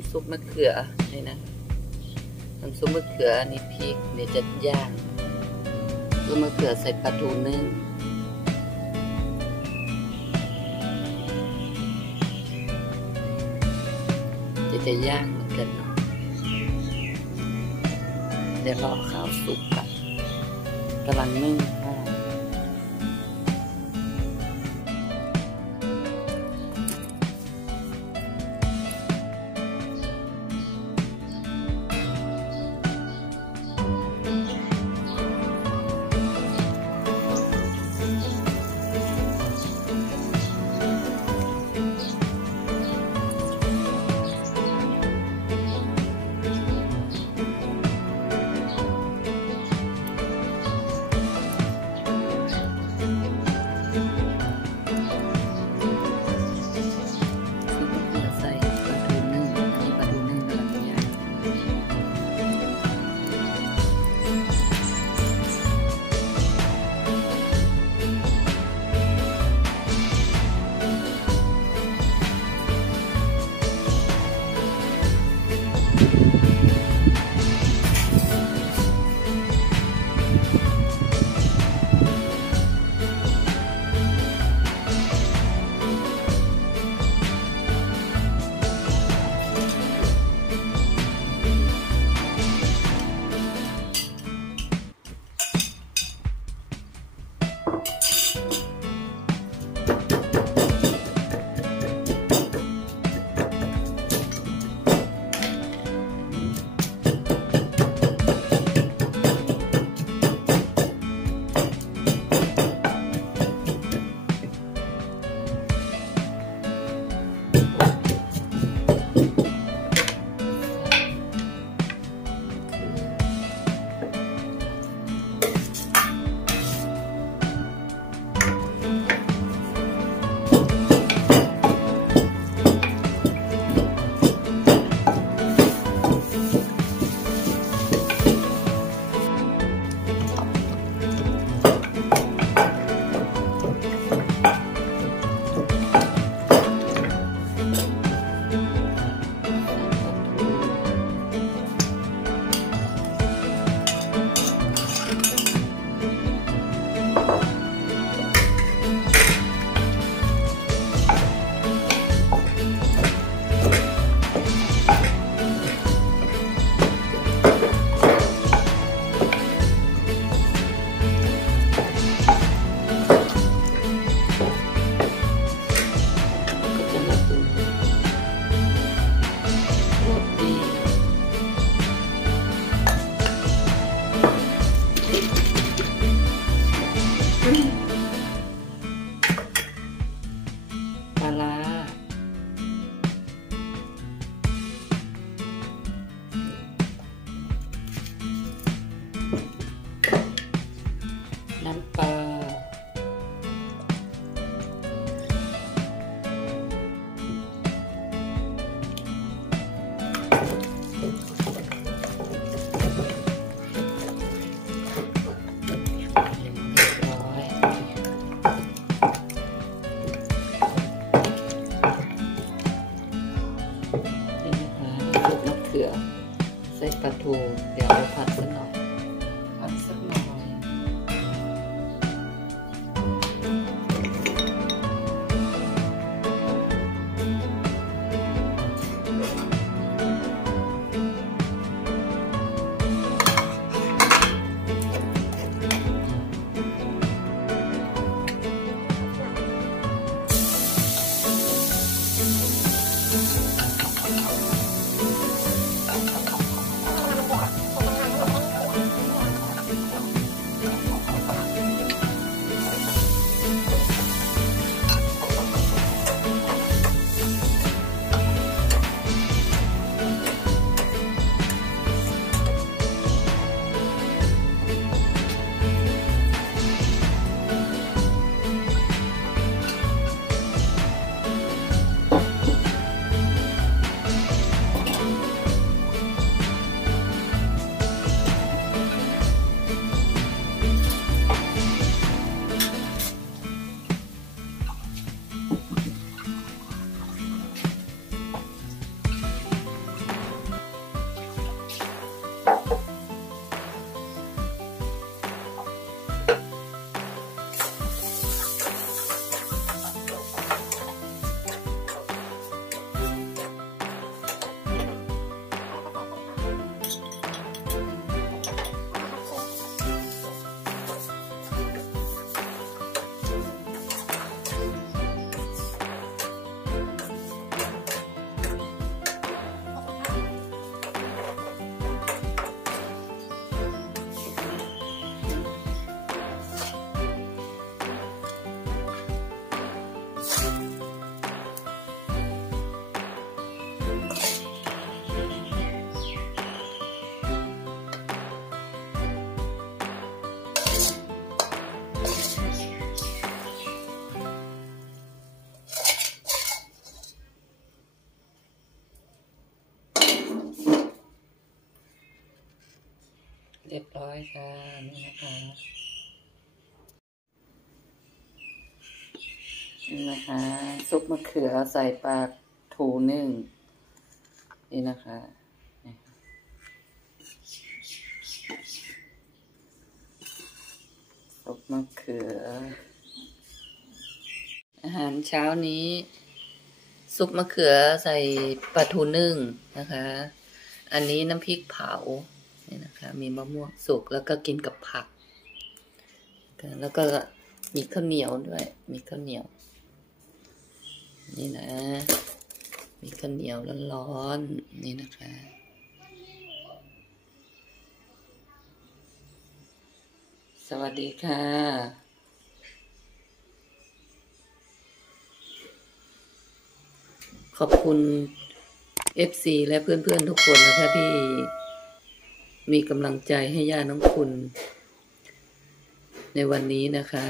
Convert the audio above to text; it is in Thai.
ำซุปมะเขือนี่นะทำซุปมะเขือนี่พริกเดี๋ยวจะย่างซุปมะเขือใส่ปลาทูนึ่งจะย่างเหมือนกันเนาะเดี๋ยวรอข้าวสุกกันกำลังนึ่งข้าวปลาร้าน้ำปลาใส่ปลาทูเดี๋ยวเอาผัดสักหน่อย เรียบร้อยค่ะนี่นะคะนี่นะคะซุปมะเขือใส่ปลาทูนึ่งนี่นะคะซุปมะเขืออาหารเช้านี้ซุปมะเขือใส่ปลาทูนึ่งนะคะอันนี้น้ำพริกเผานี่นะคะมีมะม่วงสุกแล้วก็กินกับผักแล้วก็มีข้าวเหนียวด้วยมีข้าวเหนียวนี่นะมีข้าวเหนียวร้อนๆนี่นะคะสวัสดีค่ะขอบคุณ FC และเพื่อนๆทุกคนนะคะที่มีกำลังใจให้ย่าน้องคุณในวันนี้นะคะ